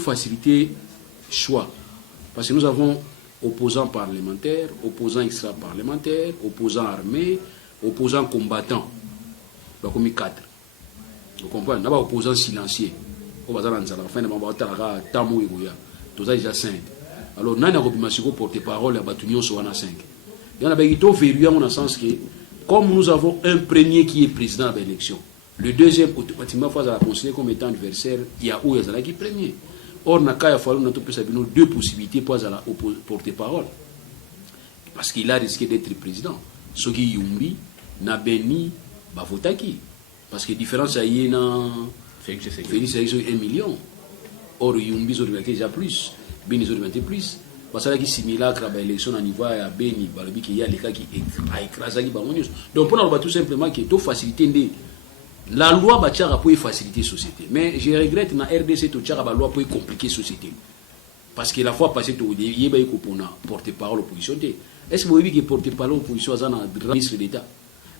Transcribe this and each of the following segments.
faciliter le choix. Parce que nous avons opposants parlementaires, opposants extra-parlementaires, opposants armés, opposants combattants. Donc, on a 4. Vous comprenez? D'abord, opposants silencieux. On va dire fin de déjà 5. Alors, nous avons porte-parole à Batunion sur 5. Il y en a qui sont verrouillés dans le sens que, comme nous avons un premier qui est président de l'élection, le deuxième, automatiquement, il faut la considérer comme étant adversaire, il y a où il y a qui est premier. Or, il a fallu deux possibilités pour la porte-parole. Parce qu'il a risqué d'être président. Ce qui est Yumbi, Nabeni, Bavotaki. Parce que la différence, il y a Félix 1 million. Or, Yumbi, ils ont déjà plus. Beni, ils ont plus. Parce que c'est simulacre à l'élection à niveau à Beni, il y a les cas qui a écrasé les ballons. Donc, pour nous, tout simplement, qu'il y a facilité. La loi va faciliter la société. Mais je regrette que la RDC la loi peut compliquer la société. Parce que la fois passée, il y a porte-parole de l'opposition. Est-ce que vous voyez que porte-parole de l'opposition est un ministre d'État?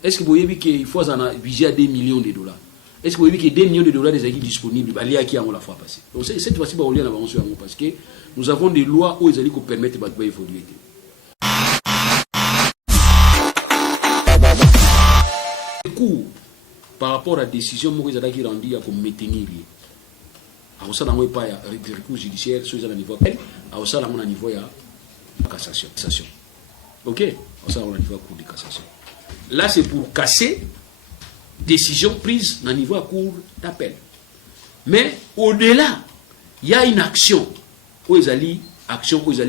Est-ce que vous voyez qu'il faut un budget à 2 millions de dollars? Est-ce que vous voyez que 2 millions de dollars sont disponibles à qui la fois passée? Donc cette fois-ci, on va avancer parce que nous avons des lois où ils allaient permettre d'évoluer. Par rapport à la décision que vous avez rendue à maintenir. Alors ça, il n'y a pas de recours judiciaire sur le niveau appel. Alors ça, on a un niveau de cassation. Ok? Alors ça, on a un niveau de cour de cassation. Là, c'est pour casser décision prise dans le niveau de cour d'appel. Mais au-delà, il y a une action où ils allaient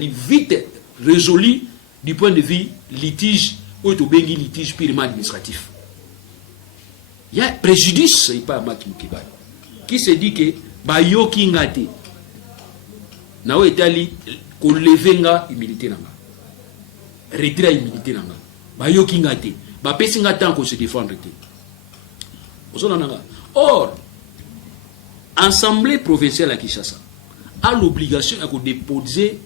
vite résolue du point de vue litige, ou de litige purement administratif. Il y a préjudice, il n'y a pas de qui se dit que Bayo qui ngate Nao Etali qu'on levenga immunité nanga retrait immunité nanga Bayo qui ngate ba pesinga tant qu'on se défendre. Or, Assemblée provinciale à Kinshasa a l'obligation de déposer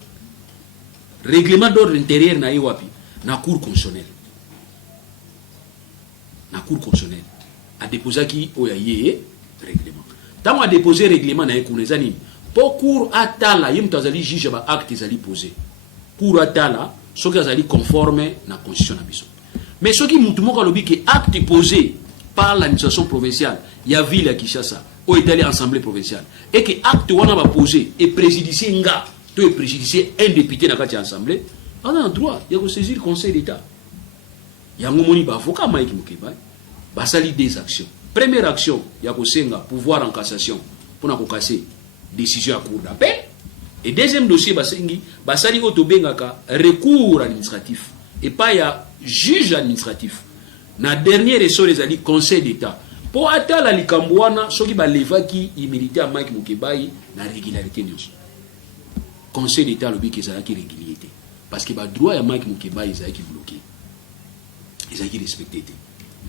règlement d'ordre intérieur na Iwapi na cour constitutionnelle. Na cour constitutionnelle. A déposé qui oyaye règlement. Tant a déposé règlement na ekunezani pour cour atala yem tazali juge ba acte zali posé. Cour atala ce qui zali conforme na constitution na biso. Mais ce qui mutu moko lobi que acte posé par l'administration provinciale, il y a ville à Kinshasa, où est allé l'Assemblée provinciale et que acte wana va poser et préjudicer nga, to préjudicer un député na kati assemblée, on a un droit, il y a que saisir le Conseil d'État. Il y a un moni ba avocat Mike Mukeba. Basali des actions. Première action, il y a un pouvoir en cassation pour nous casser décision à cour d'appel. Et deuxième dossier, basali otobengaka recours administratif. Et pas il y a juge administratif. Na dernier ressort les ali Conseil d'État. Pour atteindre la likambouana, ce qui va lever immunité à Mike Mukebai, la régularité nyonso. Conseil d'État le qui est régularité. Parce que le droit à Mike Mukebai est bloqué. Ils ont respecté.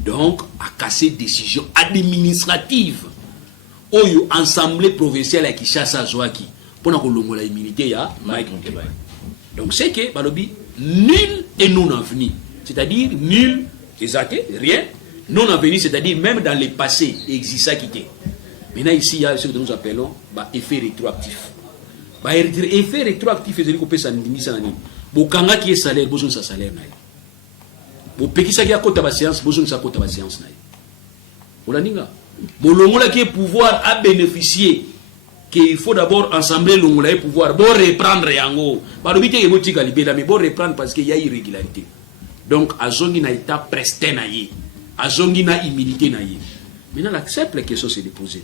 Donc, à casser décision administrative. Oyo assemblée provinciale à Kinshasa Zoaki pour na kolongola immunité ya Mike Mukebai. Donc c'est que balobi nul et non avenu, c'est-à-dire nul exacté, rien, non avenu, c'est-à-dire même dans le passé exista qui était. Maintenant ici il y a ce que nous appelons effet rétroactif. Effet rétroactif c'est dire que ça ndimisa nani. Bokanga qui est salaire, besoin sa salaire na. Bo pekisa ki akota ba séance, besoin sa kota ba séance na. Olaninga. Bolongola qui est pouvoir à bénéficier qu'il faut d'abord ensembler l'ongola et pouvoir bon reprendre yango. Barobité ke botika libela mais bon reprendre parce qu'il y a irrégularité. Donc azongi na état presté na yé. Azongi na immunité na yé. Maintenant la simple question c'est de poser.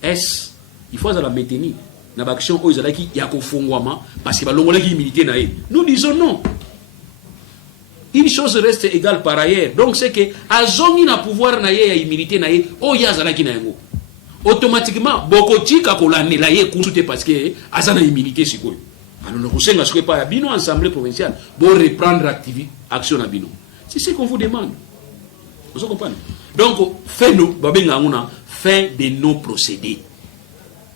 Est-ce il faut la maintenir na action o ezalaki ya kofongwama parce que balongola ki immunité na yé. Nous disons non. Une chose reste égale par ailleurs. Donc c'est que azongi na pouvoir na yé ya immunité na yé o yazalaki na yango. Automatiquement bokotika kolandela ye consulter parce que azana immunité sikoyo. Alors nous kusenga ce que pas bino assemblée provinciale pour reprendre activité action na bino. C'est ce qu'on vous demande. Vous comprenez? Donc fin nous babenga nguna fin de nos procédés.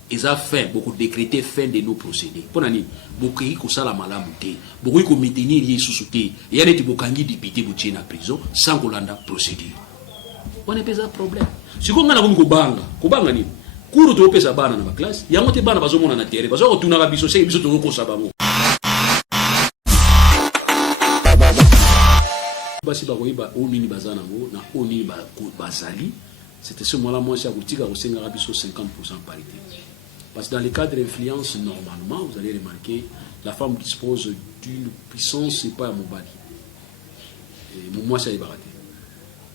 Ils ont fait beaucoup décréter fin de nos procédés. Pour nani beaucoup ko sala malamu te, beaucoup ko maintenir ye susuté. Il y a des bokangi député bouti na prison sans kolanda procédure. On est pas un problème. Si on a ko banga ni cours to pesa bana na classe yango te bana bazomona na terrain bazo tuna ka biso se biso to ko sabango basi ba koyiba onini bazana ngo na onini ba bazali. C'était ce moment-là moi c'est à Goutika au Sénégal biso 50% parité. Parce que dans les cas de l'influence normalement vous allez remarquer la femme dispose d'une puissance c'est pas à Mobali. Et moi ça est baraté.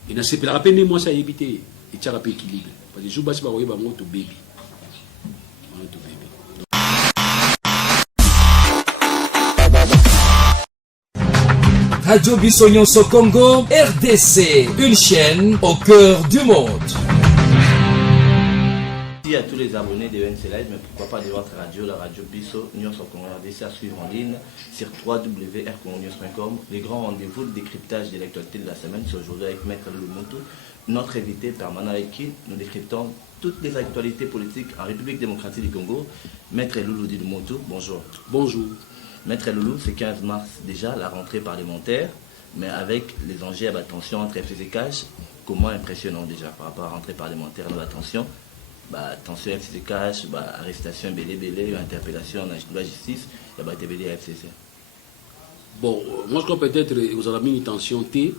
Et na c'est la peine moi ça éviter et tu as pas équilibre. Parce que je basi ba koyiba ngo to baby. To baby. Radio Bissognon Congo, RDC, une chaîne au cœur du monde. Merci à tous les abonnés de NC Live, mais pourquoi pas de votre radio, la radio Bissognon Congo RDC à suivre en ligne sur www.rcongonews.com. Les grands rendez-vous de décryptage de l'actualité de la semaine, c'est aujourd'hui avec Maître Lulumuntu, notre invité permanent avec qui nous décryptons toutes les actualités politiques en République démocratique du Congo. Maître Lulumuntu, bonjour. Bonjour. Maître Loulou, c'est 15 mars déjà, la rentrée parlementaire, mais avec les enjeux à la tension entre FCCH, comment impressionnant déjà par rapport à la rentrée parlementaire, la tension, tension FCCH, arrestation belé, interpellation de la justice, il y a belé à FCC. Bon, moi je crois peut-être que vous avez mis une tension T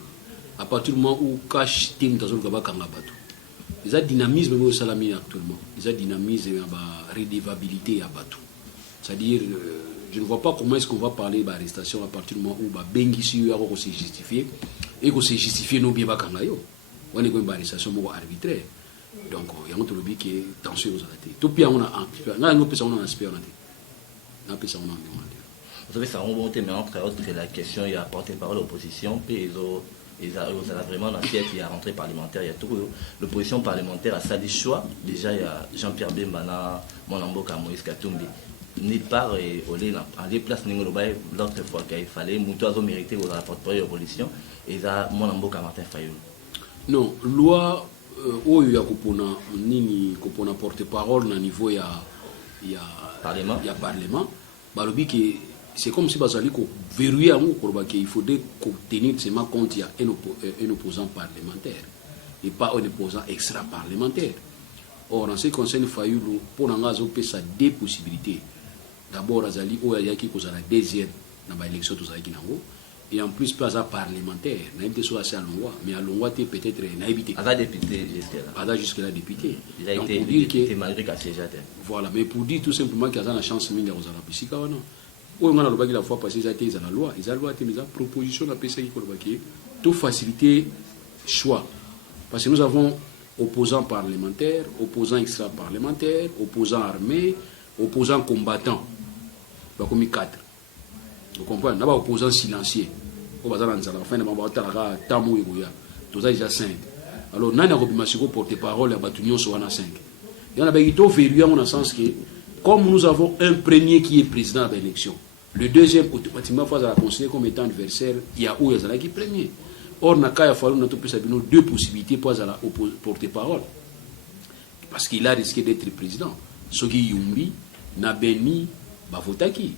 à partir du moment où cash team dans le Gaba Kangabato. Il y a dynamisme au Salami actuellement, il y a dynamisme et redévabilité à Batou. C'est-à-dire. Je ne vois pas comment est-ce qu'on va parler d'arrestation à partir du moment où Bengi si s'est justifié et qu'on s'est justifié non bien Bakangayo. On est une arrestation arbitraire. Donc il y a un truc qui est tension aux arrêtés. Tout bien on a un peu ça on a aspect on a peu ça on a vous savez ça remonte mais entre autres la question il y a porté parole l'opposition puis ils ont vraiment dans pièce il y a rentrée parlementaire il y a tout l'opposition parlementaire a ça des choix déjà il y a Jean-Pierre Bembana Monamboka Moïse Katumbi ni part en déplace l'autre fois qu'il fallait Moutoiseau mérité aux rapporteurs de l'opposition et ça mon amboka Martin Fayou. Non, loi il y a nini kopona porte-parole au niveau il y a parlement balobi que c'est comme si bazali ko verrouiller il faudrait tenir seulement compte il y a un opposant parlementaire et pas un opposant extra parlementaire. Or en ce qui concerne Fayou pour n'engager ça deux possibilités. D'abord, Azali Oyaki cause la deuxième dans l'élection de Zaki Nango et en plus pas à parlementaire. N'a soit assez à Longwa, mais à Longwa peut-être n'a évité. À la député jusque là député. Il a été malgré qu'à ces jardins. Voilà, mais pour dire tout simplement qu'il y a la chance de aux Arabes. On a la fois passé ils ont la loi, ils ont la loi, ils ont proposition de PCI pour le tout faciliter choix. Parce que nous avons opposants parlementaires, opposants extra-parlementaires, opposants armés, opposants combattants. Comme 4. Vous comprenez? Nous avons opposants silencieux. Nous avons déjà 5. Alors, nous avons porte-parole à Batunion sur 5. Il y en a qui ont verrouillé dans le sens que, comme nous avons un premier qui est président de l'élection, le deuxième, automatiquement, il faut la considérer comme étant adversaire, il y a où il y a qui est premier. Or, nous avons deux possibilités pour la porte-parole. Parce qu'il a risqué d'être président. Soki Yumbi, Nabeni, Bavotaki.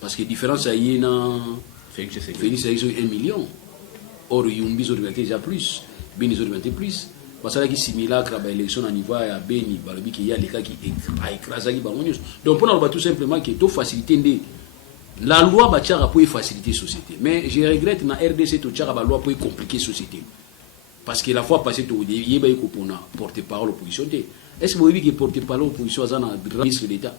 Parce que la différence, il y a Félix 1 million. Or, Yumbi, ils ont déjà plus. Beni, ils ont plus. Parce que simulacre à l'élection à niveau à Beni, il y a les cas qui écrasent. Donc, pour nous, tout simplement, qu'il faut faciliter. La loi va faciliter la société. Mais je regrette que la RDC la loi peut compliquer la société. Parce que la fois passée, il y a porte-parole l'opposition. Est-ce que vous avez que porte-parole l'opposition à un ministre d'État?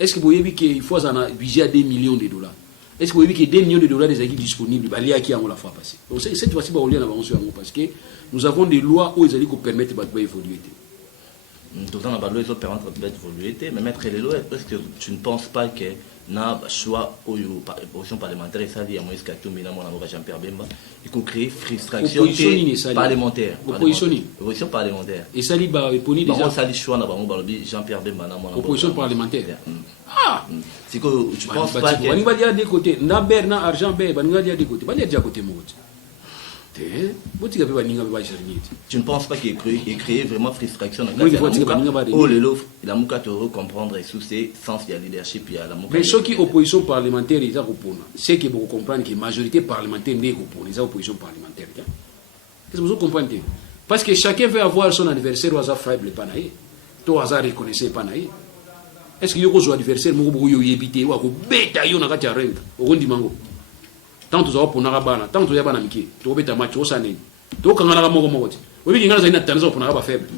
Est-ce que vous avez qu'il faut un budget à 2 millions de dollars? Est-ce que vous avez que 2 millions de dollars sont disponibles? Il y a qui la fois passée. Donc cette fois-ci, parce que nous avons des lois où ils allaient permettre d'évoluer. Tout ça, les lois permettent d'évoluer. Mais maître Lelo, est-ce que tu ne penses pas que na choix opposition parlementaire et ça dit à Moïse Katumbi na mon Jean-Pierre Bemba il faut créer frustration parlementaire opposition parlementaire et ça dit bah poni déjà ça dit choix na bango balobi Jean-Pierre Bemba na mon opposition parlementaire c'est que tu penses pas que on va dire des côtés na ber na argent ber on va dire des côtés va dire déjà côté mot tu ne penses pas qu'il crée vraiment frustration dans la classe? Oh, le lot, il a mouka te comprendre sous ses sens de leadership. Mais ceux qui opposition parlementaire, ils ont répondu. C'est que vous comprenez que la majorité parlementaire n'est pas ils ont opposition parlementaire. Qu'est-ce que vous comprenez? Parce que chacun veut avoir son anniversaire ou sa faible panaï. to hasard reconnaissait pas naïe. Est-ce que yoko zo adversaire moko boko yo yebité wa ko beta yo na kati ya renga okondi mango tant to zo pona ka bana tant to ya bana miki to beta match o sané to kangana ka moko ti obi ngana za ina tanzo pona ka faible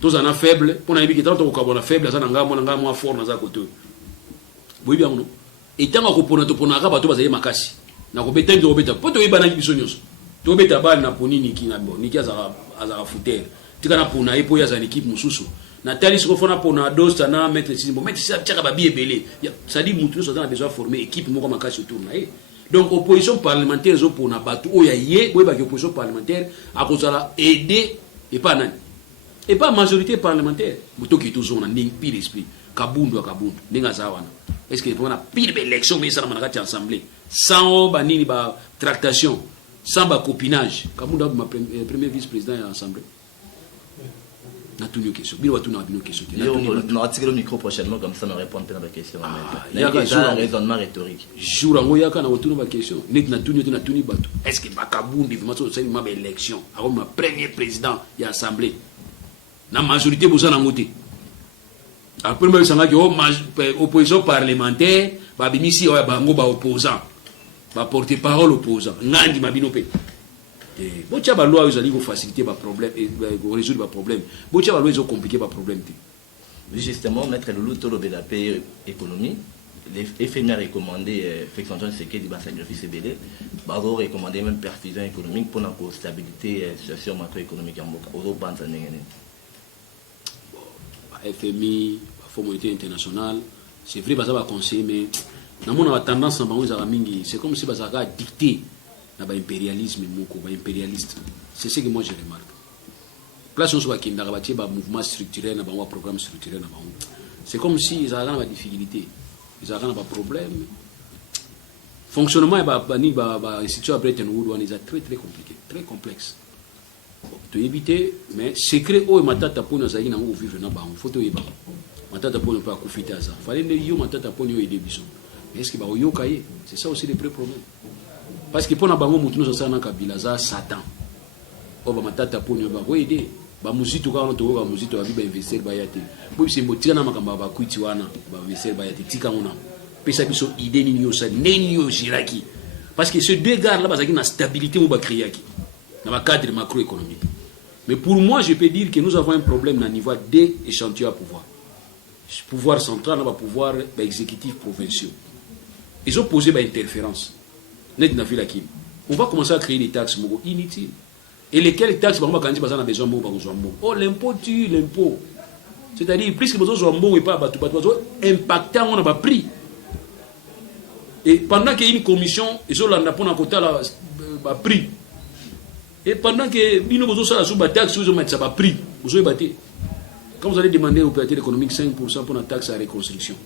to za na faible pona yebi ki tant to ka bona faible za na ngamo fort na za ko to boyi bien no et tant ko pona to pona ka ba to ba za makasi na ko beta ndo beta poto yebana biso nyos to beta bal na poni niki na bo niki azara futer tika na pona epo ya za équipe mususu na tali siko fona pona dosta na mettre simbo mettre ça tchaka ba bien belé ça dit mutu so dans besoin former équipe moko makasi autour na donc opposition parlementaire zo pona batu oya ye boye ba opposition parlementaire a kozala aider et pas majorité parlementaire muto ki toujours na ning pile esprit kabundu ninga zawana est-ce que pour na pile élection mais ça na kati assemblée sans ba nini ba tractation sans ba copinage kabundu ma premier vice-président à l'assemblée na tout question bino watu na bino question na article micro prochainement comme ça me répondre à la question il y a un raisonnement rhétorique jour ngo yaka na watu na question net na tout batu est-ce que ba kabundu vraiment so ma ba élection avant ma premier président ya assemblée na majorité bozana ngote après me sanga que opposition parlementaire ba bimisi o bango ba opposant ba porter parole opposant ngandi mabino pe bon tiens ba loi ils allaient faciliter ba problème et résoudre ba problème bon tiens ba loi ils ont compliqué ba problème justement mettre le lot de la paix économie les FMI a recommandé Félix-Antoine Tshisekedi ba sacrifice belé ba recommandé même perfusion économique pour la stabilité situation macroéconomique en Mboka au banza ngene FMI ba Fonds monétaire international c'est vrai ba ça va conseiller mais na mona tendance na bango za mingi c'est comme si ba ça dicter na ba impérialisme moko ba impérialiste c'est ce que moi je remarque place on soit kinda ba ba mouvement structurel na ba programme structurel na ba c'est comme si ils avaient des difficultés ils avaient des problèmes fonctionnement ba institution à Bretton Woods est très compliqué très complexe to éviter mais secret o matata pona za ina vivre na ba faut to yeba matata pona pas kufita ça fallait ne yo matata pona yo aider biso mais est-ce que ba yo kaye c'est ça aussi le vrai problème. Parce que pour na bango mutu no ça na kabila za Satan. O ba matata ponyo ba wede ba muzito ka no to ba muzito ba investir ba yate. Bo se motika na makamba ba kwiti wana ba investir ba yate tika ona. Pesa biso idée ni yo sa neni yo jiraki. Parce que ces deux gars là ba zaki na stabilité mo ba créer ki. Na ba cadre macroéconomique. Mais pour moi je peux dire que nous avons un problème na niveau des échantillons à pouvoir. Pouvoir central na ba pouvoir ba exécutif provinciaux. Ils ont posé ba interférence. On va commencer à créer des taxes inutiles. Et lesquelles taxes on va besoin oh l'impôt tue l'impôt. C'est-à-dire plus que besoin de et pas impactant on a pas prix. Et pendant qu'il y a une commission, ils ont la côté la prix. Et pendant que bino besoin ça la taxe ils ont mettre ça pas prix. Vous avez battu. Quand vous allez demander aux opérateurs économiques 5% pour la taxe à reconstruction.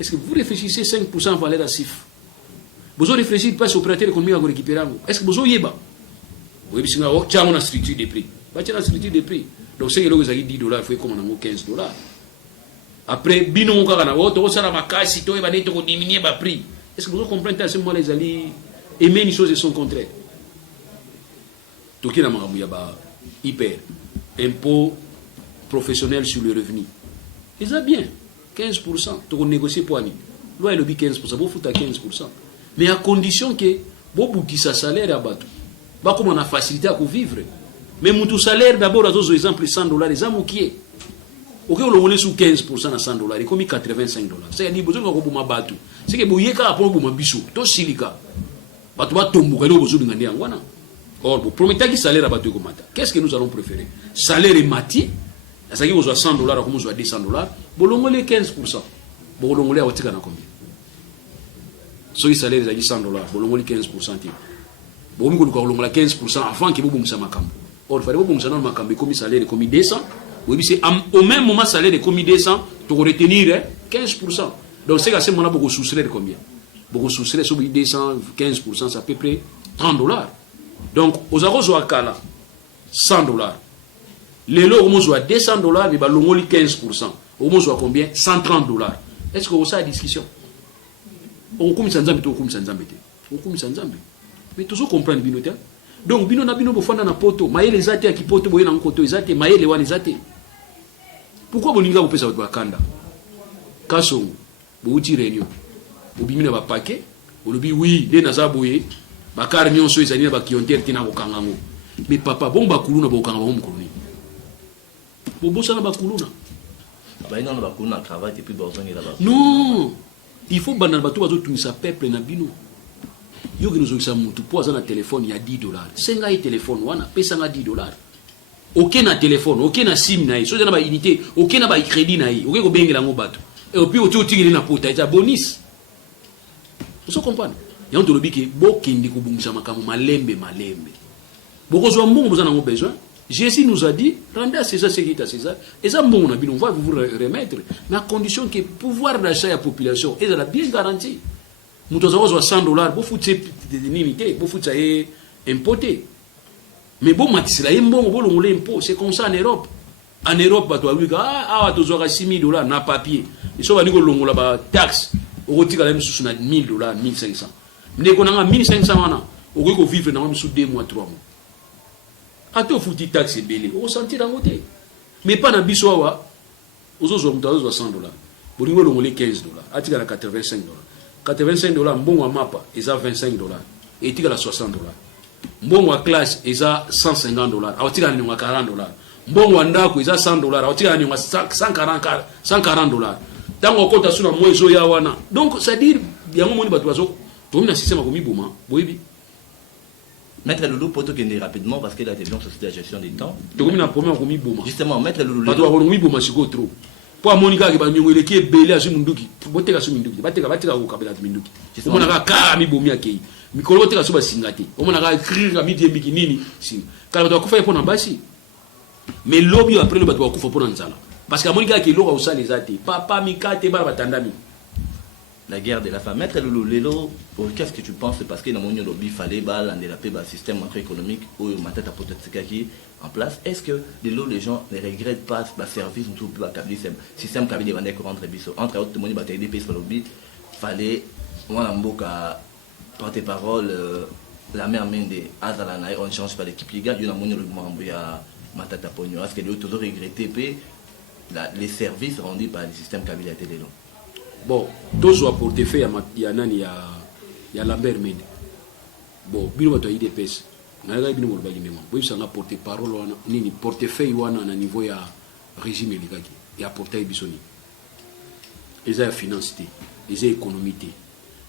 Est-ce que vous réfléchissez 5% valeur à CIF? Vous avez réfléchi pas sur opérateur économique à récupérer. Est-ce que vous avez yeba? Vous avez dit que on a structure des prix. Bah tu as structure des prix. Donc c'est que vous avez $10, il faut comme on a $15. Après bino on kana woto ça la makasi to eba neto ko diminuer ba prix. Est-ce que vous comprenez à ce moment les alliés aimer une chose et son contraire? Toki na makambo ya ba hyper impôt professionnel sur le revenu. Et ça bien 15%. Tu négocier pour ani. Loi le 15%, vous foutez à 15%. Mais à condition que vous boutiez sa salaire à bateau. Bah comme on a facilité à vivre. Mais mon salaire d'abord à dos exemple $100 les amours qui est. OK on le sous 15% à $100 et comme $85. C'est dire besoin ko buma bateau. C'est que boyeka pour buma biso to silika. Bateau ba tombuka le besoin ngandi ngwana. Or vous promettez que salaire à bateau comme ça. Qu'est-ce que nous allons préférer? Salaire et mati. Ça qui vous a $100 comme vous a $200. Bolongo les 15%. Bolongo les otika na combien? So il salaire est $100, bolongo les 15%. Bon ko ko la 15% avant que vous bumsa makambo. Or fallait vous bumsa na makambo comme salaire comme 200. Oui, c'est au même moment salaire comme 200, tu retenir 15%. Donc c'est à ce moment-là beaucoup soustraire combien? Beaucoup soustraire sur 200 15%, ça à peu près $30. Donc aux arros akala $100. Les lots au à $200 mais balongo les 15%. Au moins à combien? $130. Est-ce que vous avez discussion? On comme sanzambe to comme sanzambe te. On comme sanzambe. Mais toujours comprendre binote. Donc bino na bino bofanda na poto, maele zate ya kipoto boye na nkoto ezate, maele wana ezate. pourquoi boninga bopesa bato bakanda kasongo bouti réunion obimina ba paquet olobi oui nde naza boye bakar nyonso ezali na bakiontere tina kokanga ngo mais papa bon bakuluna bokanga ba mkuluni bobosa na bakuluna ba ina na bakuluna cravate et puis bozongi là-bas non il faut banana bato bazotumisa peuple na bino yo ki nozokisa mutu po aza na téléphone ya $10 senga ye téléphone wana pesa nga $10 ok na téléphone ok na sim na ye so na ba unité ok na ba crédit na ye ok ko bengela ngo bato et puis otu otingeli na pota eta bonus vous comprenez ya on tolobi ke bokindi kubungisa makamu malembe bokozwa mbongo bozana ngo besoin Jésus nous a dit rendez à César ce qui est à César et ça bon on va vous remettre mais à condition que pouvoir d'achat ya population est bien garanti. Mutu azawa $100 bofutse nini bofutsa e importé mais bon matisela mbongo bolongole impôt c'est comme ça en Europe bato wika tozwaka $6,000 na papier iso bani ko longola ba taxe okotika la misusu na $1,000 $1,500 ndeko nanga $1,500 wana okoko vivre na misusu 2 mois 3 mois ato futi taxe belé o sentir en côté mais pas na biso awa ozozo mutu azozwa $100 bolingo longole $15 atika na $85 $85 mbongo mapa eza $25 et tika la $60 mbongo classe eza $150 awatika ni $40 mbongo ndako eza $100 awatika ni $140 tango kota suna mwezo ya wana donc ça dire yango moni bato bazo to na système ko miboma boyebi Maître Loulou poto kende rapidement parce que la télévision société de gestion du temps to na premier ko miboma justement Maître Loulou bato ko miboma siko trop po amonika ke ba nyongole ki ebele asu munduki boteka su munduki bateka ko kabela munduki omona ka ka mibomi akei mikolo boteka su basingate omona ka krira midi mbiki nini si kala bato kufa epona basi mais lobby après le bato kufa pona nzala parce que amonika ke loka usala ezate papa mikate ba batandami la guerre de la femme. Maître Loulou Lelo, qu'est-ce que tu penses parce que dans mon lobby fallait un système macroéconomique où ma tête a peut-être en place. Est-ce que les gens ne regrettent pas le service ou le système qui avait demandé de rendre biso entre autres mon bataille des pays sur lobby fallait moi l'amboka porte-parole la mère main de Azalana on change pas l'équipe liga il y a mon lobby à ma tête à pognon. Est-ce que les autres regrettaient les services rendus par le système Kabila Telelo? Bon, tous ont portefeuille ya nani ya Lambert Mende. Bon, bino bato IDPS. Na ga bino molba limema. Bo bisanga porter parole wana nini portefeuille wana na niveau ya régime elikaki. Ya portail bisoni. Eza ya finance te, eza économie te,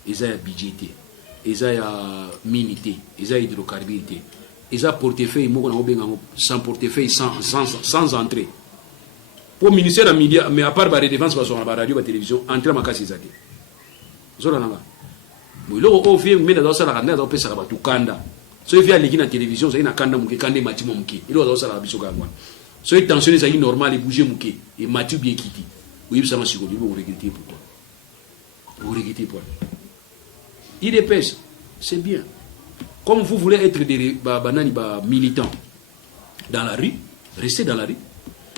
eza ya budget te, eza ya mine te, eza hydrocarbures te. Eza portefeuille moko na obenga sans portefeuille sans entrée. Pour le ministère des médias, mais à part la redevance sur la radio et la télévision, entrer ma casse izate. Zola nanga. Bon, là on vient mais dans ça la kanda dans pesa ba tukanda. So vient leki na télévision, ça ina kanda muke kande matimo muke. Il doit dans ça la biso gangwa. So tension ça normal et bouger muke et matu bien kiti. Oui, ça m'a signé, vous regrettez pourquoi? Vous regrettez pourquoi? Il dépêche, c'est bien. Comme vous voulez être des banani militants dans la rue, restez dans la rue.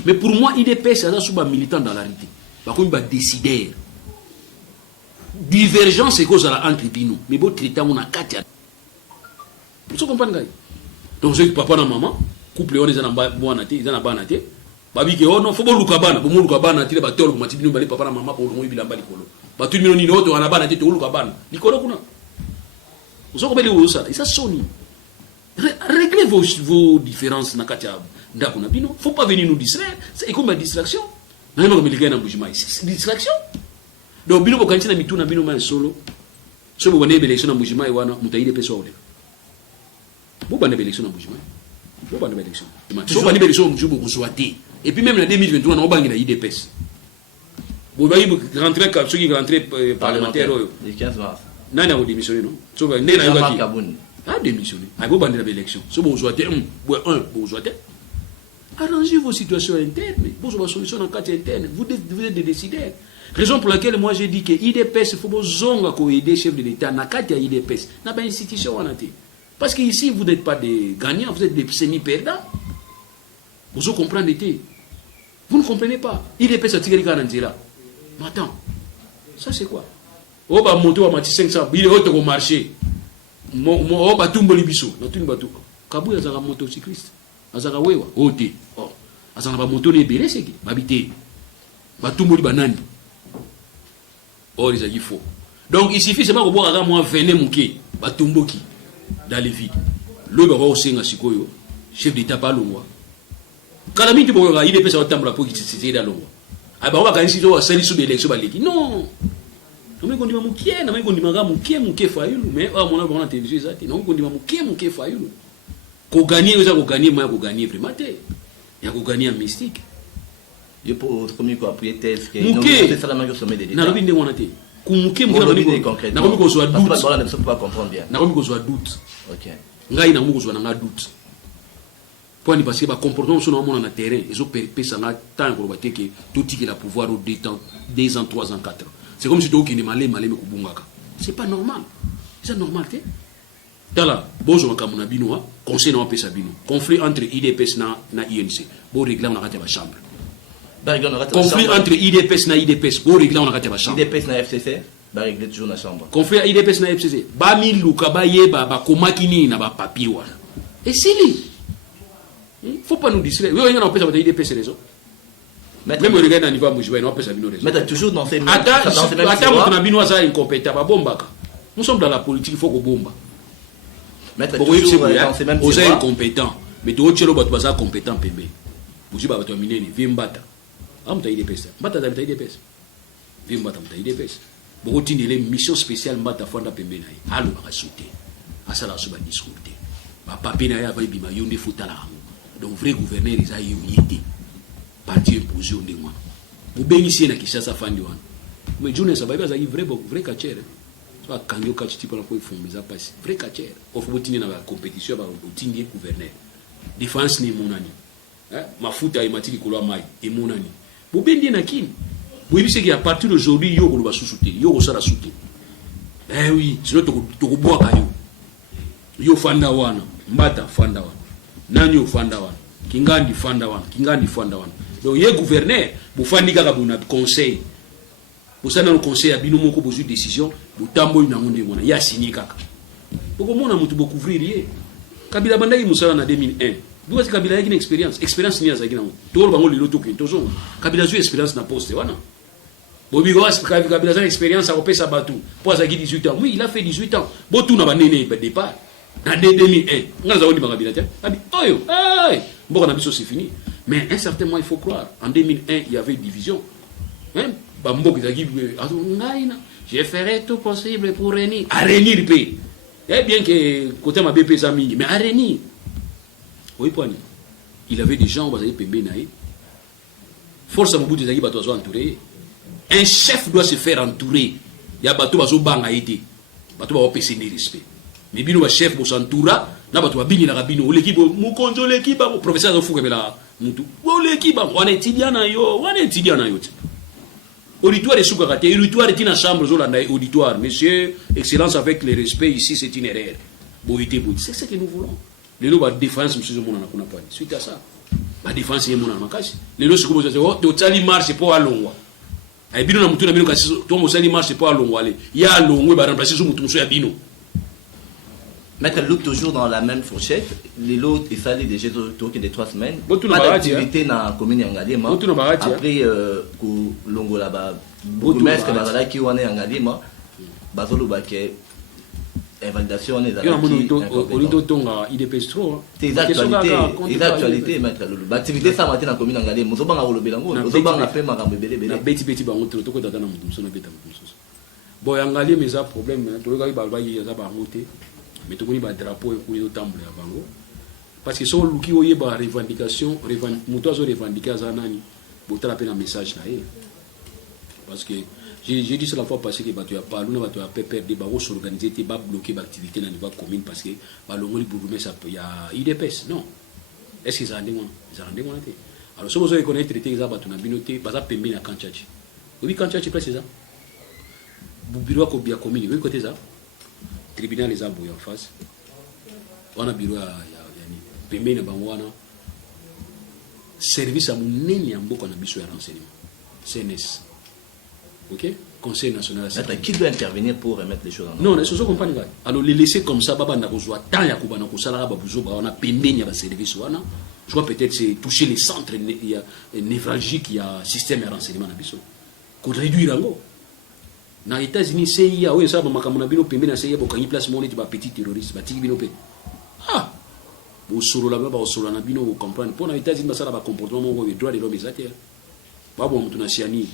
Mais pour moi, IDPS, c'est un militant dans la réalité. Par contre, il va décider. Divergence, c'est cause entre nous. Mais bon, traiter, on a 4. Vous comprenez? Donc, c'est papa et maman, couple, on est en bas, ils en bas, babi que oh non, faut pas lukabana, pour lukabana, tu vas tort, tu vas papa et maman pour le bilamba likolo. Bah, tu millions d'autres, on a bana, tu vas lukabana. Likolo, kuna. Vous comprenez où ça? Et ça sonne. Réglez vos différences na katia ndakuna bino, faut pas venir nous distraire, c'est comme une distraction. Na comme il gagne en bougement, c'est une distraction. Donc bino bokanti na mituna bino man solo. So bo bane élection na bougement et wana mutaide peso ole. Bo bane élection na bougement. Bo bane élection. So bane élection mjubo kuswati. Et puis même en 2023 na obangi na IDPS. Bo ba rentrer cap ceux qui rentrer parlementaire le 15 mars. Nani a démissionné non? So ba ndena yaki. A démissionné. A bo bane élection. So bo swati bo swati. Arrangez vos situations internes. Vous avez une solution en cas interne. Vous êtes des décideurs. Raison pour laquelle moi j'ai dit que IDPS, il faut que aider les chefs de l'État. N'a qu'à dire IDPS. N'a pas institution. Parce qu'ici, vous n'êtes pas des gagnants, vous êtes des semi-perdants. Vous comprenez. Vous ne comprenez pas. IDPS a tiré les gars. Mais attends, ça c'est quoi? Oh, bah, moto à mati 500, il est au marché. Oh, bah, tout le monde est Kabou, il y a un motocycliste. Azaka wewa ote azana ba moto lebele seki babité batumboli banani or ezali faux. Donc il suffit seulement ko boka moi venin muke batumboki dans les vides. Le baba osenga sikoyo chef d'état pa longwa. Kala mingi boka il est pesa otambula po kititi da longwa. Aba ba kanisi zo sali sous élection baleki. Non. Non mais kondima muke na mais kondima ga muke fayulu mais mona ba na télévision ezati. Non kondima muke fayulu. Ko gagner oza ko gagner moi ko gagner vraiment te. Ya ko gagner mystique. Yo pour comme quoi appuyer thèse que non c'est ça la major sommet de l'État. Na lobi ndenge wana te. Kumuke muke na komi ko zo doute. Parce que ne peut pas comprendre bien. Na komi ko zo doute. OK. Ngai na muko zo na doute. Pour ni parce que ba comportement sur na na terrain, ils ont pesa na tant ko ba teke tout qui la pouvoir au 2 ans, 3 ans, 4 ans. C'est comme si tu okini malé me ko bungaka. C'est pas normal. C'est normal te. Tala bozo makamuna bino conseil na pesa bino. Conflit entre IDPS na INC. Bo réglame na kati ba chambre. Conflit entre IDPS na IDPS, bo réglame na kati ba chambre. IDPS na FCC, ba régler toujours na chambre. Conflit IDPS na FCC, ba mi luka ba yeba ba komaki ni na ba papier wa. Et sili. Faut pas nous distraire. Oui, on a pas ça IDPS raison. Même regarde à niveau moujiba, on a pas ça bino raison. Mais toujours dans ces mêmes attends, on a bino ça incompétent ba bombaka. Nous sommes dans la politique, il faut que bomba. Mais toujours dans ces mêmes aux incompétents. Mais tu autres ba tu compétent pembe. Moujiba ba to minene vimbata. Amta IDPS. Mbata za IDPS. Vimbata mta IDPS. Beaucoup tini les missions spéciales mbata fonda pembe na yi. Alo ba sauter. Asala so ba discuter. Ba papier na ya ba bima yonde futala. Donc vrai gouverneur ils a unité. Parti imposé on demande. Vous bénissez na Kinshasa fandi wana. Mais journée ça ba za vrai catcher. Soit kanyo catch tipo na ko ifumbi za passe. Vrai catcher. Ofu botini na ba compétition ba botini gouverneur. Défense ni monani. Mafuta imatiki kolwa mai et monani. Vous bénissez na kin. Vous savez qu'à partir d'aujourd'hui yo ko ba susute, yo ko sala sute. Eh oui, sinon to ko boa kayo. Yo fanda wana, mbata fanda wana. Nani ufanda wana, kingandi fanda wana. Donc ye gouverneur bu fandi kaka bu na conseil bu sana no conseil ya bino moko bozu décision bu tambo ina ngonde mona ya signé kaka boko mona mutu bo couvrir ye Kabila bandaki musala na 2001 bu wasi Kabila yaki na experience ni azaki na to bango lilo to kintozo Kabila zu experience na poste wana bobi go wasi Kabila za experience a kopesa batu po azaki 18 ans oui il a fait 18 ans bo tout na banene ba départ na 2001 ngaza woni ba Kabila te abi oyo ay mboka na biso c'est fini. Mais à un certain moment, il faut croire. En 2001, il y avait une division. Hein? Je ferai tout possible pour réunir. À réunir, eh bien que côté ma BP Zamini, mais à réunir. Oui, il avait des gens, force à mon bout de Zaghi Bato entouré. Un chef doit se faire entourer. Il y a Bato Bazo Banga été. Bato va passer des respect. Mais bino chef pour s'entourer. Na bato bini na rabino l'équipe mu konjo l'équipe professeur zo fuka bela mutu wo l'équipe wana étudiant na yo auditoire suka kate auditoire tina chambre zo landa auditoire monsieur excellence avec le respect ici c'est une erreur boité c'est ce que nous voulons les lois de défense monsieur mona na kuna pas suite à ça la défense est mona makasi les lois suko zo to tali marche pour alongwa ay bino na mutu na bino kasi to mo sali marche pour alongwa le ya longwe ba remplacer zo mutu so ya bino. Mettre l'autre toujours dans la même fourchette, les lots et ça les déjà autour des 3 semaines. Pas d'activité dans la commune Yangalima. Après que longo là-bas, beaucoup maître là qui on est Yangalima, bazolo baké invalidation des activités. Les actualités mettre l'autre. L'activité ça matin dans la commune Yangalima. Nous avons le bilan. Nous avons fait marambe belé. Beti bango to ko data na mutum so na beta mutum so. Bon Yangalima mes problème to le gars balba yi za ba monter. Mais tout le monde a drapeau et couler d'autant plus avant. Parce que si on a une revendication, nous avons revendiqué à Zanani, vous avez un message là. Parce que j'ai dit ça la fois passée que tu as parlé, tu as perdu, tu as s'organiser, tu as bloqué l'activité dans le niveau commune parce que il y a IDPS. Non. Est-ce que ça a rendu alors, si vous avez connaître traité, vous avez binoté, vous avez payé à Kanchachi. Oui, Kanchachi, c'est ça. Vous bureau à Kobia commune, vous côté ça. Tribunal les abouillés en face. On a bureau à Pembe na Bangwana. Service à mon neni en beaucoup on a besoin de renseignement. CNS. Ok? Conseil national. Qui doit intervenir pour remettre les choses en ordre? Non, les choses comprennent pas. Alors les laisser comme ça, baba na kozwa tant ya kuba na kusala ba buzo ba on a Pembe na service wana. Je crois peut-être c'est toucher les centres névralgiques, il y a système de renseignement. Qu'on réduire en gros. Dans les États-Unis, CIA, oui, ça, makamuna bino pembe na CIA, bokangi place monnaie, tu vas petit terroriste, bah tiki bino pe. Ah, au solo là, au solo na bino, vous comprenez. Pour les États-Unis, ça va comportement, le droit de l'homme exact. Pas bon, tu n'as siani.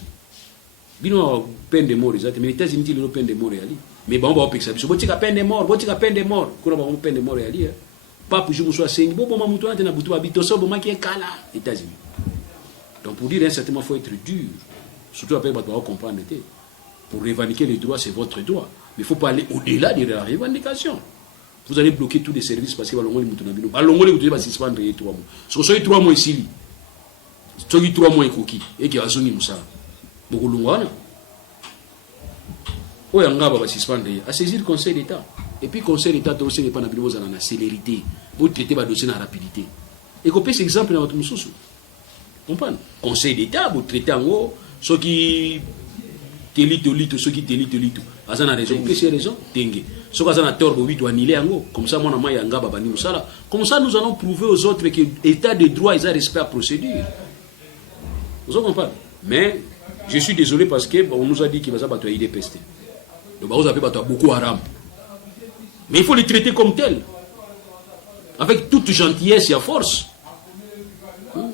Bino peine de mort exact, mais les États-Unis, ils ont peine de mort ali. Mais bon, on va ça. Si vous avez peine de mort, vous avez peine de mort, qu'on a peine de mort ali. Pas pour jouer sur scène, bon, maman, tu as boutou habito ça, bon, qui est cala, États-Unis. Donc pour dire, certainement, il faut être dur, surtout après, on va comprendre. Pour revendiquer les droits, c'est votre droit. Mais il ne faut pas aller au-delà de la revendication. Vous allez bloquer tous les services parce que vous allez vous suspendre 3 mois. Si vous avez 3 mois ici, si vous avez 3 mois ici, et que vous avez 3 mois ici, vous allez vous suspendre. À saisir le Conseil d'État. Et puis le Conseil d'État, vous pas dans la célérité. Vous traitez le dossier dans la rapidité. Et vous avez cet exemple dans votre moussous. Vous comprenez? Conseil d'État, vous traitez en gros ceux qui. Telito, ceux qui telito. Azan a raison. Qu'est-ce que c'est raison? Tengue. Ceux qui ont tort, ils doivent annuler en gros. Comme ça, moi, comme ça, nous allons prouver aux autres que l'état de droit, ils ont respect à la procédure. Vous comprenez? Mais, je suis désolé parce qu'on nous a dit qu'il va y avoir des pestes. Donc, vous avez beaucoup Haram. Mais il faut les traiter comme tels. Avec toute gentillesse et à force.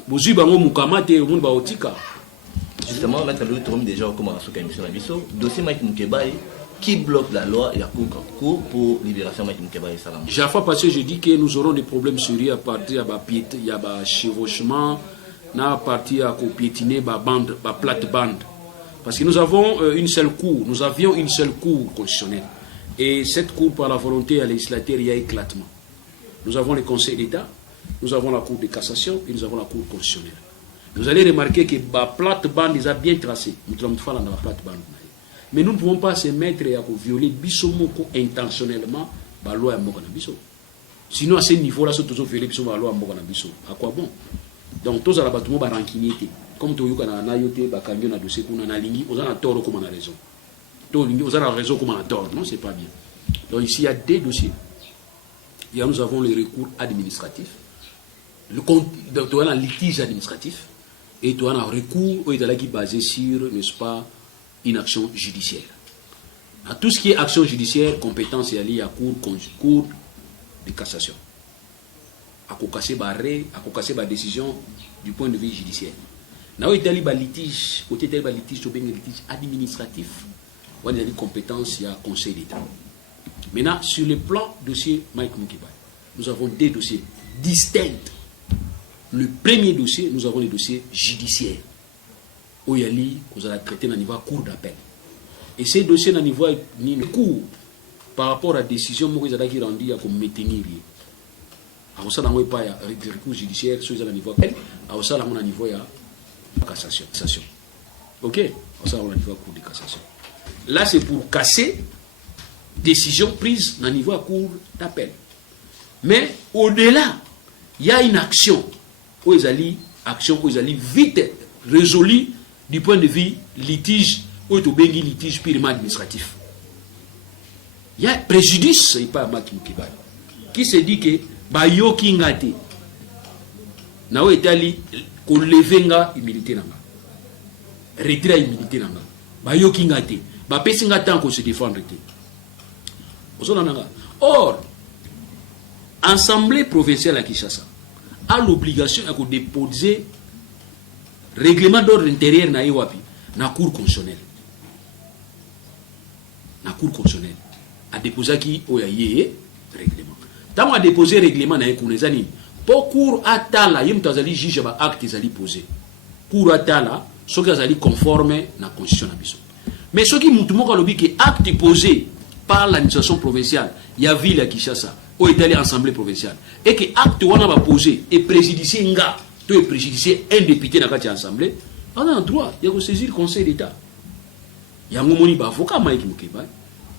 Vous avez Mukamate, vous avez Justement, Maître Louis Torom déjà commencé à émission la Bisso. Dossier Mike Moukebaye qui bloque la loi et la cour pour libération Mike Moukebaye Salam. J'ai fois passé, je dis que nous aurons des problèmes sérieux à partir de chevauchement, à partir de piétiner la plate-bande. Parce que nous avons une seule cour, nous avions une seule cour constitutionnelle. Et cette cour, par la volonté législative, il y a éclatement. Nous avons le Conseil d'État, nous avons la Cour de cassation et nous avons la Cour constitutionnelle. Vous allez remarquer que la plate-bande les a bien tracé. Mais nous ne pouvons pas se mettre à violer bisomoko intentionnellement la loi de sinon à ce niveau-là, c'est toujours violer la loi de à quoi bon? Donc, tous les bâtiments sont rancuniers. Comme tu as dit, on a dossier, on a tort comme on a raison. On a raison comme on a tort. Non, c'est pas bien. Donc, ici, il y a des dossiers. Nous avons le recours administratif, le litige administratif. Et tu as un recours qui est basé sur, n'est-ce pas, une action judiciaire. À tout ce qui est action judiciaire, compétence est liée à cour de cassation. À casser la décision du point de vue judiciaire. Now, il y a un litige, côté de litige, litige administratif, il y a une compétence, il y a un conseil d'État. Maintenant, sur le plan dossier Mike Moukebaye, nous avons des dossiers distincts. Le premier dossier, nous avons les dossiers judiciaires. Où il y a les qu'on a traité dans le niveau cour d'appel. Et ces dossiers dans le niveau cour par rapport à la décision qui a rendue comme maintenir. Alors ça, il y a un recours judiciaire, sur le niveau appel. Alors ça, il y a un niveau de cassation. Ok? Alors ça, on a un niveau cour de cassation. Là, c'est pour casser décision prise dans le niveau cour d'appel. Mais au-delà, il y a une action. Où ils allaient vite résolue du point de vue litige, ou litige purement administratif. Il y a préjudice, il n'y a pas Mike Moukebaye, qui se dit que Bayo Kingate, Nao Etali, qu'on levenga immunité nanga, retrait immunité nanga, Bayo Kingate, Bapesinga tant qu'on se défendre. Or, Assemblée provinciale à Kinshasa a l'obligation de déposer règlement d'ordre intérieur na Iwapi, na cour constitutionnelle. Na cour constitutionnelle. A déposé qui oyaye règlement. Tant a déposé règlement na Ekunezani, pour cour atala, yem tazali juge ba acte zali posé. Cour atala, ce qui zali conforme na constitution na biso. Mais ce qui mutumo ka lobi que acte posé par l'administration provinciale, il y a ville à Kinshasa. Au Italie assemblée provinciale et que acte wana va poser et préjudicer nga to préjudicer un député dans la assemblée, on a un droit il y a saisir le conseil d'État. Il y a un moment où avocat Mike Moukebaye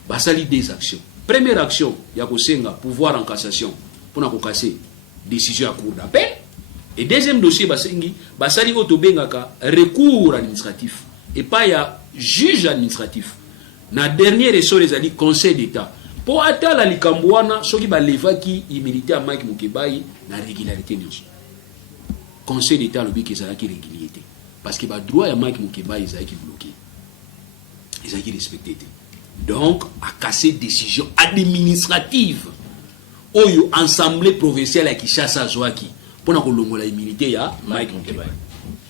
va salir des actions. Première action, il y a un pouvoir en cassation pour nous casser décision à cour d'appel. Et deuxième dossier, va salir autobengaka recours administratif et pas il y a juge administratif. Na dernier ressort les ali conseil d'État. Pour atteindre la Likambouana, ceux qui va lever qui immunité à Mike Moukebaye na régularité. conseil d'état lobi ki ezalaki régulier te parce que ba droit ya Mike Mukeba ezalaki bloqué ezalaki respecté te donc a cassé décision administrative oyo assemblée provinciale ya Kinshasa zwaki pona kolongola immunité ya Mike Mukeba.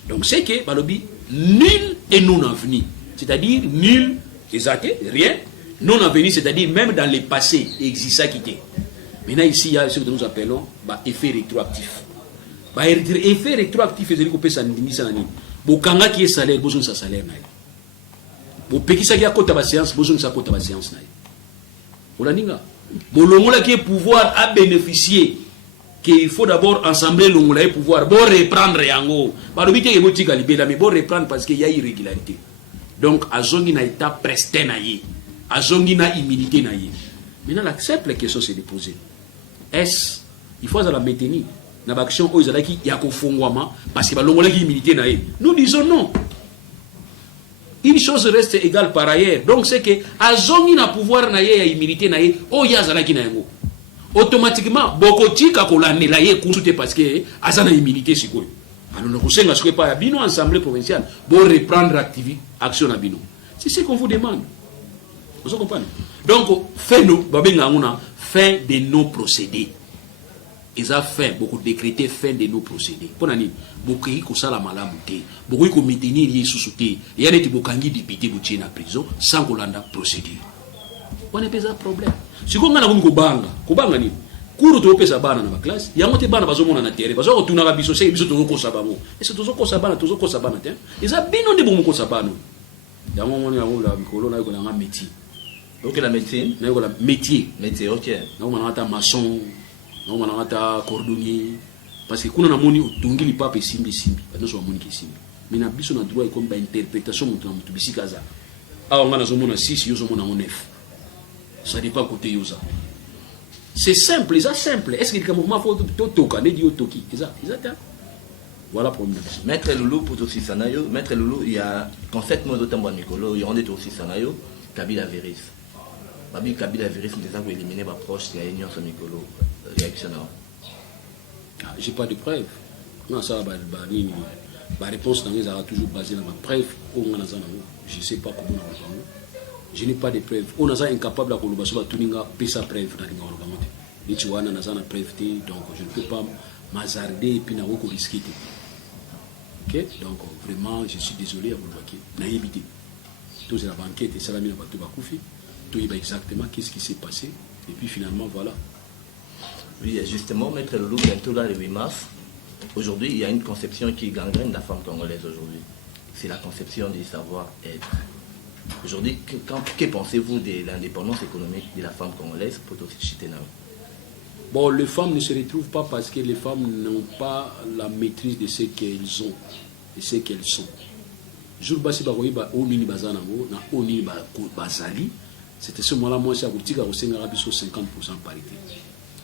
Donc c'est que balobi nul et non avenu, c'est-à-dire nul exacté rien non avenu, c'est-à-dire même dans le passé exista quitté. Maintenant ici il y a ce que nous appelons effet rétroactif. Effet rétroactif ezali kopesa ndimisa nani bokanga ki salaire besoin sa salaire na bo pekisa ki akota ba séance besoin sa kota ba séance na olaninga bolongola ki pouvoir à bénéficier qu'il faut d'abord assembler l'ongolais pouvoir bon reprendre yango balobi te ebotika libela mais bon reprendre parce qu'il y a irrégularité donc azongi na état presté na ye azongi na immunité na ye. Maintenant la simple question c'est de poser est-ce il faut la maintenir na action oyo ezalaki ya kofungwama parce que balongola ki immunité na ye. Nous disons non, une chose reste égale par ailleurs, donc c'est que azongi na pouvoir na ye ya immunité na ye oyo azalaki na yango automatiquement bokotika kolandela ye kusute parce que azana immunité sikoyo alors kosenga sikoyo pa bino assemblée provinciale bon reprendre action na bino. C'est ce qu'on vous demande, vous comprenez? Donc fin nous babenga nguna fin de nos procédés, ils ont fait beaucoup décréter fin de nos procédés pona ni bokoki ko sala malamu te bokoki ko maintenir ye susute ya neti bokangi député botie na prison sans kolanda procédure. On est pas problème. Si on a un kubanga ni cours to pesa bana na classe yango te bana bazomona na terre bazo tuna ka biso se biso to ko sabamo et c'est to ko sabana te eza bino de bomo ko sabano yango moni yango la mikolo na ko na métier. OK la médecine na ko la métier OK na ko na ta maçon na ko na ta cordonnier parce que kuna na moni tongili papa simbi bano so moni ki simbi mais na biso na droit comme ba interprétation mutu na mutu bisikaza awa ngana zo mona 6 yo zo mona 9. Ça dépend côté yosa. C'est simple, c'est simple. Est-ce que le mouvement faut toka, ne dit toki, exact. Voilà pour moi. Maître Loulou pour aussi sanayo, Maître Loulou, il y a concept mot d'autant Nicolo, il y a on aussi sanayo, Kabila Veris. Babi Kabila Veris nous a éliminé ma proche de l'union sur Nicolo. Réaction. J'ai pas de preuves. Non ça ma réponse dans les a toujours basée sur ma preuve au je sais pas comment on va. Je n'ai pas de preuves. On est incapable de faire des preuves. Donc je ne peux pas m'hazarder et puis risquer. Ok? Donc vraiment, je suis désolé à vous le dire. Naïbité. Tout c'est la banquette et ça la mis dans tout exactement qu'est-ce qui s'est passé. Et puis finalement, voilà. Oui, justement, Maître Loulou, bientôt là, le 8 mars, aujourd'hui, il y a une conception qui gangrène la femme congolaise aujourd'hui. C'est la conception du savoir-être. Aujourd'hui, que pensez-vous de l'indépendance économique de la femme congolaise pour Bon, les femmes ne se retrouvent pas parce que les femmes n'ont pas la maîtrise de ce qu'elles ont et ce qu'elles sont. C'était ce moment-là, moi, c'est à 50% parité.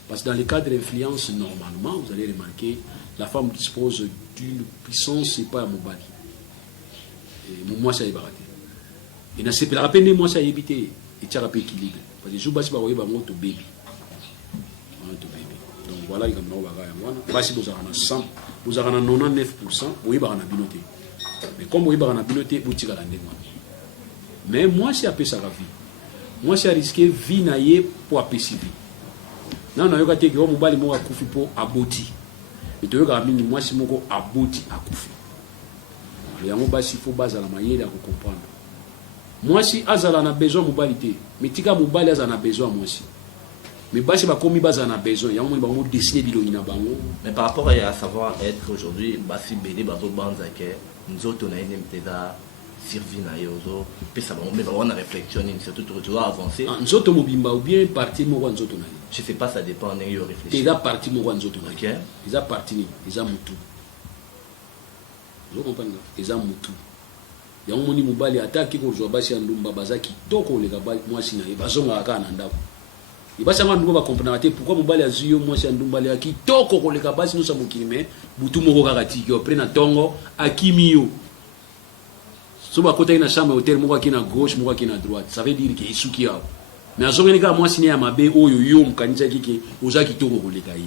Parce que dans le cadre d'influence, normalement, vous allez remarquer, la femme dispose d'une puissance, c'est pas à Mobali. Et moi, c'est à Ibarate. Et na c'est la peine moi ça éviter et tu as pas équilibre parce que je basi ba koyeba moto baby donc voilà il y a no baga yango basi vous avez 100 vous avez 99% oyeba na binoté mais comme oyeba na binoté boutika la ndenga mais moi c'est appelé ça la vie moi c'est risquer vie na ye pour apesi vie non non yoka te que mobali mo akufi po aboti et to yoka mingi moi si moko aboti akufi yango basi faut base la manière de comprendre. Moi si azala na besoin mobilité mais tika mobali azala na besoin moi aussi mais basi ba komi baza na besoin ya mo ba mo dessiner biloni na bango mais par rapport à savoir être aujourd'hui basi bélé bazo banza ke nzoto na ene mteda survie na yozo pesa ba mais ba wana réflexion ni surtout tu dois avancer nzoto mobimba ou bien parti mo wa nzoto na je sais pas ça dépend de yo réfléchir teza parti mo wa nzoto na OK teza parti ni teza mutu je comprends teza mutu yango moni mobali ataki ko joba basi andumba bazaki toko le kabali mwasi na bazonga aka na ndako ibasa ngwa ba comprendre te pourquoi mobali azuyo mwasi andumba le aki toko ko le kabasi nusa mokilime butu moko kaka tiki après na tongo akimiyo so ba kota ina chambre hôtel moko akina gauche moko akina droite ça veut dire que isuki yao mais azongeni ka mwasi ne ya mabe oyo yo mkanisa kiki ozaki toko ko le kai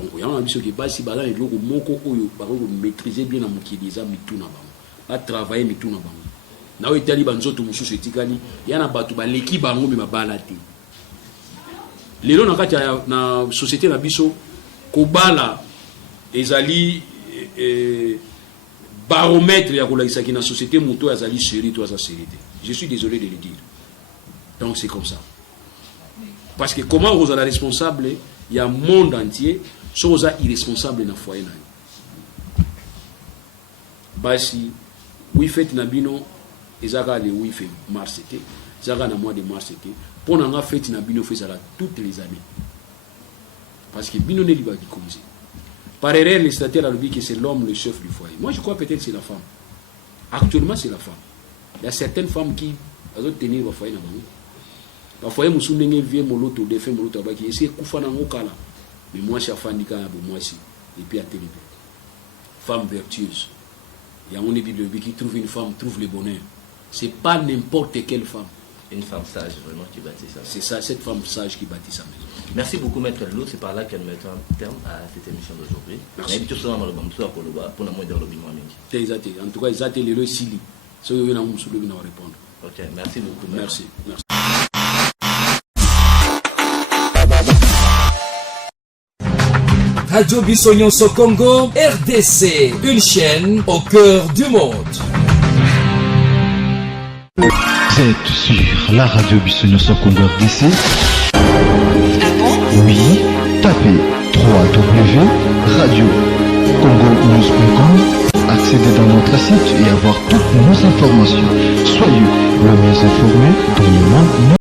donc il y a un biso qui passe si bazan et loko moko oyo bako maîtriser bien na mokili eza mituna bango ba travailler mituna bango na o itali banzoto mususu etikali ya na batu ba leki bango me babala te lelo na kati na société na biso ko bala ezali baromètre ya kolakisa ki na société moto azali série to série. Je suis désolé de le dire. Donc c'est comme ça. Parce que comment vous êtes responsable, il y a un monde entier, si vous êtes irresponsable dans le foyer. Basi, oui, faites Nabino, et ça le 8 mars, c'était, ça le mois de mars, c'était, pour nous faire fête Nabino, fait ça toutes les années. Parce que Bino n'est pas comme ça. Par erreur, les stataires a dit que c'est l'homme le chef du foyer. Moi, je crois peut-être que c'est la femme. Actuellement, c'est la femme. Il y a certaines femmes qui ont tenir le foyer. Le foyer, je suis venu moloto, défait moloto, qui essaie de faire un kala. Mais moi, je suis fan de moi aussi. Et puis, à télé. Femme vertueuse. Il y a une Bible qui trouve une femme, trouve le bonheur. Ce n'est pas n'importe quelle femme. Une femme sage, vraiment, qui bâtit ça. C'est ça, cette femme sage qui bâtit sa maison. Merci beaucoup, Maître Lelo. C'est par là qu'elle met un terme à cette émission d'aujourd'hui. Merci. En tout cas, ils ont été le Sili. Ceux qui viennent à répondre. Ok, merci beaucoup. Merci. Merci. Radio Bissonyoso Congo, RDC, une chaîne au cœur du monde. Vous êtes sur la radio Bissonyoso Congo RDC. Oui, tapez www.radiocongonews.com, accédez dans notre site et avoir toutes nos informations. Soyez le mieux informés dans le monde.